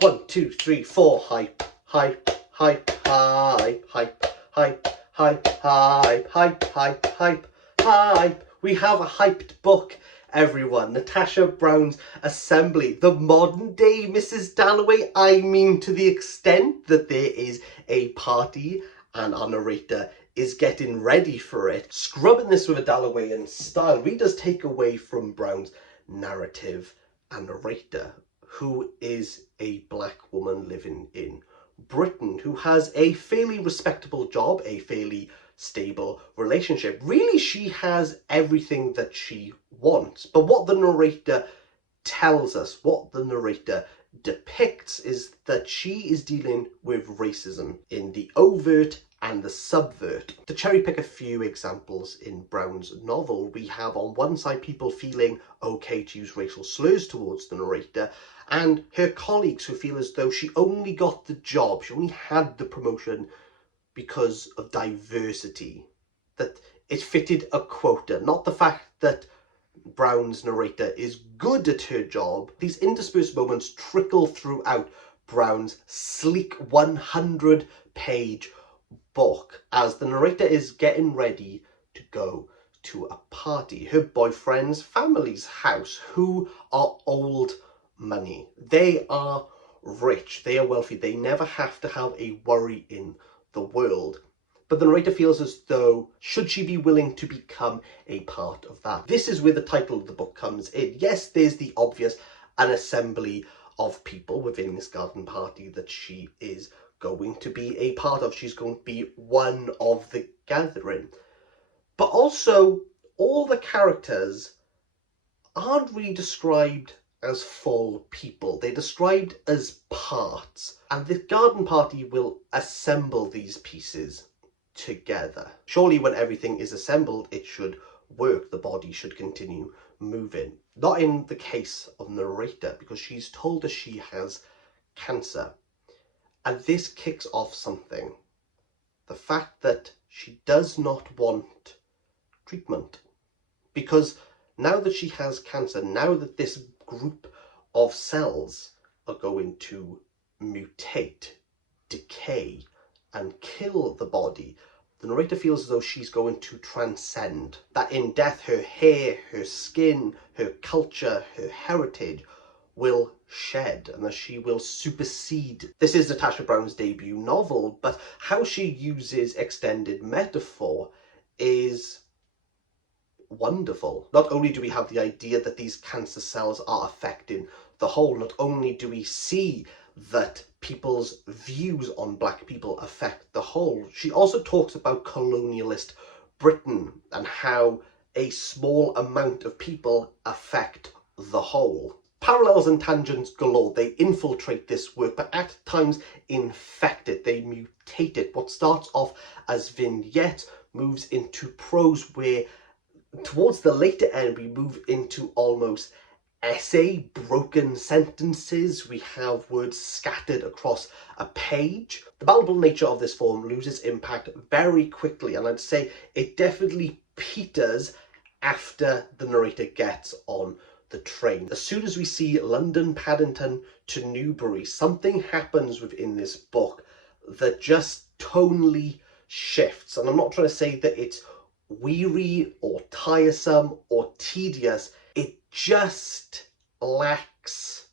1, 2, 3, 4. Hype, hype, hype, hype, hype, hype, hype, hype, hype, hype, hype, hype. We have a hyped book, everyone. Natasha Brown's Assembly, the modern day Mrs Dalloway. I mean, to the extent that there is a party and our narrator is getting ready for it. Scrubbing this with a Dallowayan style really does take away from Brown's narrative and narrator, who is a black woman living in Britain, who has a fairly respectable job, a fairly stable relationship. Really, she has everything that she wants. But what the narrator tells us, what the narrator depicts, is that she is dealing with racism in the overt and the subvert. To cherry pick a few examples in Brown's novel, we have on one side people feeling okay to use racial slurs towards the narrator, and her colleagues who feel as though she only got the job, she only had the promotion because of diversity, that it fitted a quota, not the fact that Brown's narrator is good at her job. These interspersed moments trickle throughout Brown's sleek 100-page book as the narrator is getting ready to go to a party. Her boyfriend's family's house, who are old money. They are rich, they are wealthy, they never have to have a worry in the world. But the narrator feels as though, should she be willing to become a part of that? This is where the title of the book comes in. Yes, there's the obvious, an assembly of people within this garden party that she is going to be a part of. She's going to be one of the gathering. But also, all the characters aren't really described as full people. They're described as parts. And the garden party will assemble these pieces together. Surely when everything is assembled, it should work. The body should continue moving. Not in the case of the narrator, because she's told us she has cancer. And this kicks off something. The fact that she does not want treatment. Because now that she has cancer, now that this group of cells are going to mutate, decay, and kill the body, the narrator feels as though she's going to transcend. That in death, her hair, her skin, her culture, her heritage will shed, and that she will supersede. This is Natasha Brown's debut novel, but how she uses extended metaphor is wonderful. Not only do we have the idea that these cancer cells are affecting the whole, not only do we see that people's views on black people affect the whole, she also talks about colonialist Britain and how a small amount of people affect the whole. Parallels and tangents galore. They infiltrate this work, but at times infect it. They mutate it. What starts off as vignette moves into prose, where towards the later end we move into almost essay, broken sentences. We have words scattered across a page. The malleable nature of this form loses impact very quickly, and I'd say it definitely peters after the narrator gets on the train. As soon as we see London, Paddington to Newbury, something happens within this book that just tonally shifts. And I'm not trying to say that it's weary or tiresome or tedious. It just lacks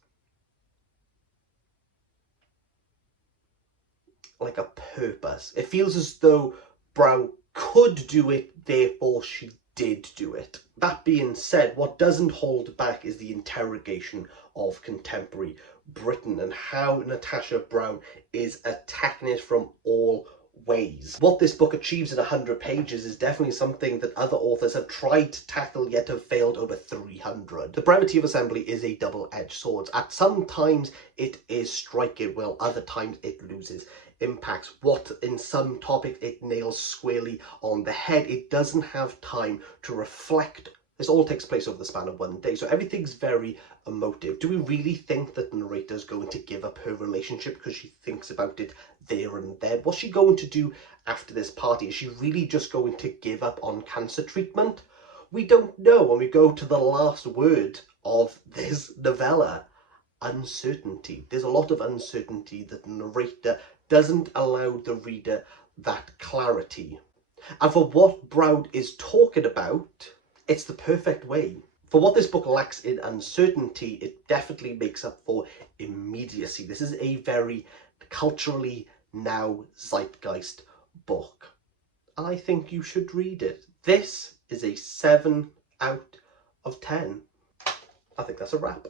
like a purpose. It feels as though Brown could do it, therefore she did do it. That being said, what doesn't hold back is the interrogation of contemporary Britain and how Natasha Brown is attacking it from all ways. What this book achieves in 100 pages is definitely something that other authors have tried to tackle yet have failed over 300. The brevity of Assembly is a double-edged sword. At some times it is striking, while other times it loses impact. What in some topics it nails squarely on the head. It doesn't have time to reflect. This all takes place over the span of one day, so everything's very emotive. Do we really think that the narrator is going to give up her relationship because she thinks about it there and then? What's she going to do after this party? Is she really just going to give up on cancer treatment? We don't know when we go to the last word of this novella. uncertainty. There's a lot of uncertainty that the narrator doesn't allow the reader that clarity. And for what Brown is talking about, it's the perfect way. For what this book lacks in uncertainty, it definitely makes up for immediacy. This is a very culturally now zeitgeist book. And I think you should read it. This is a 7 out of 10. I think that's a wrap.